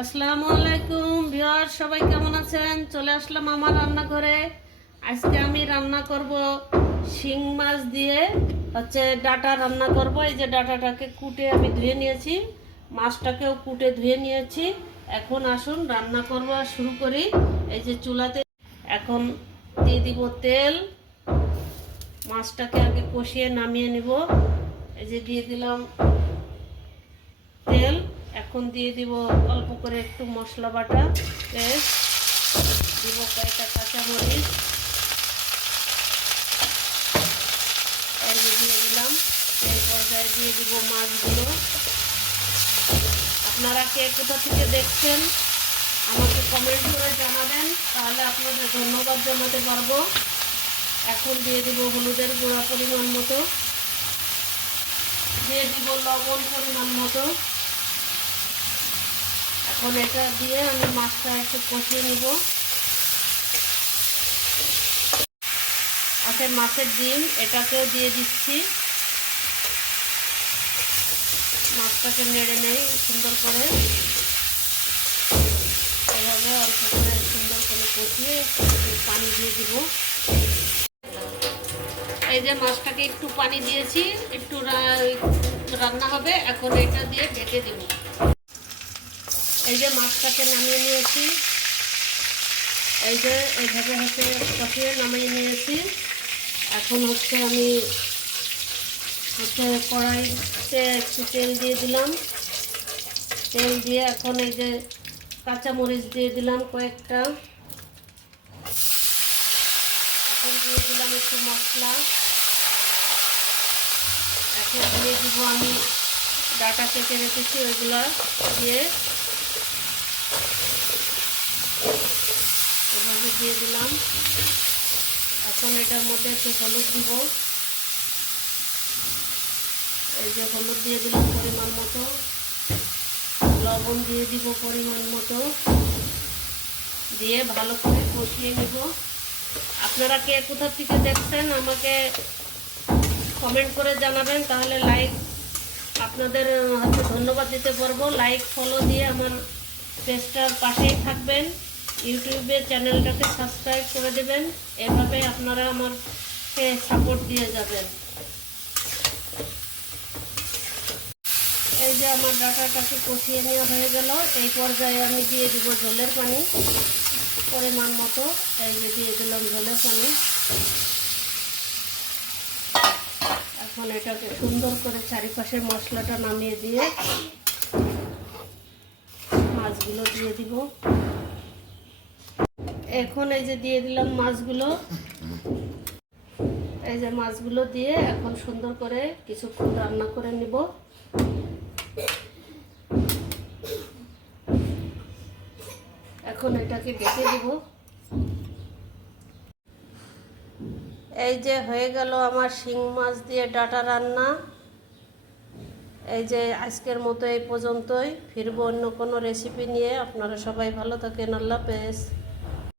আসসালামু আলাইকুম ভিউয়ার, সবাই কেমন আছেন? চলে আসলাম আমার রান্নাঘরে। আজকে আমি রান্না করব শিং মাছ দিয়ে। হচ্ছে ডাটা রান্না করব। এই যে ডাটাটাকে কুটে আমি ধুয়ে নিয়েছি। মাছটাকেও কুটে ধুয়ে নিয়েছি। এখন আসুন রান্না করব শুরু করি। এই যে চুলাতে এখন দিয়ে দিব তেল। মাছটাকে আগে কষিয়ে নামিয়ে নিব। এই যে দিয়ে দিলাম তেল। এখন দিয়ে দিব অল্প করে একটু মশলা বাটা। পেস্ট দিব কয়েকটা কাঁচামরিচ। দিয়ে দিলাম। এই পর্যায়ে দিয়ে দিব মাছগুলো। আপনারা কে কোথা থেকে দেখছেন, আমাকে কমেন্ট করে জানাবেন, তাহলে আপনাদের ধন্যবাদ জানাতে পারব। এখন দিয়ে দিব হলুদের গুঁড়া পরিমাণ মতো। দিয়ে দিব লবণ পরিমাণ মতো। এখন এটা দিয়ে আমি মাছটা একটু কষিয়ে নিব। আছে মাছের ডিম, এটাকেও দিয়ে দিচ্ছি। মাছটাকে নেড়ে নেই, সুন্দর করে। এভাবে অল্প করে সুন্দর করে কষিয়ে পানি দিয়ে দিব। এই যে মাছটাকে একটু পানি দিয়েছি, একটু রান্না হবে, এখন এটা দিয়ে ঢেকে দিব। এই যে মাছটাকে নামিয়ে নিয়েছি। এই যে এইভাবে হচ্ছে কষিয়ে নামিয়ে নিয়েছি। এখন হচ্ছে আমি হচ্ছে কড়াইতে একটু তেল দিয়ে দিলাম। তেল দিয়ে এখন এই যে কাঁচামরিচ দিয়ে দিলাম কয়েকটা। এখন দিয়ে দিলাম একটু মশলা। এখন দিয়ে দিব আমি ডাটা কেটে রেখেছি ওইগুলো দিয়ে এভাবে দিয়ে দিলাম। এখন এটার মধ্যে একটু হলুদ দিব। এই যে হলুদ দিয়ে দিলাম পরিমাণ মতো। লবণ দিয়ে দিব পরিমাণ মতো। দিয়ে ভালো করে কষিয়ে নিব। আপনারা কে কোথা থেকে দেখছেন আমাকে কমেন্ট করে জানাবেন, তাহলে লাইক আপনাদের হচ্ছে ধন্যবাদ দিতে পারব। লাইক, ফলো দিয়ে আমার পেজটার পাশেই থাকবেন। ইউটিউবে চ্যানেলটাকে সাবস্ক্রাইব করে দেবেন। এভাবে আপনারা আমারকে সাপোর্ট দিয়ে যাবেন। এই যে আমার ডাটাটাকে কষিয়ে নেওয়া হয়ে গেল। এই পর্যায়ে আমি দিয়ে দিব ঝোলের পানি। পরিমাণ মতো এই যে দিয়ে দিলাম ঝোলের পানি। এখন এটাকে সুন্দর করে চারিপাশে মশলাটা নামিয়ে দিয়ে মাছগুলো দিয়ে দিব। এখন এই যে দিয়ে দিলাম মাছগুলো। এই যে মাছগুলো দিয়ে এখন সুন্দর করে কিছুক্ষণ রান্না করে নিব। এখন এটাকে ডেকে দিব। এই যে হয়ে গেল আমার শিং মাছ দিয়ে ডাটা রান্না। এই যে আজকের মতো এই পর্যন্তই। ফিরবো অন্য কোনো রেসিপি নিয়ে। আপনারা সবাই ভালো থাকেন। আল্লাহ হাফেজ।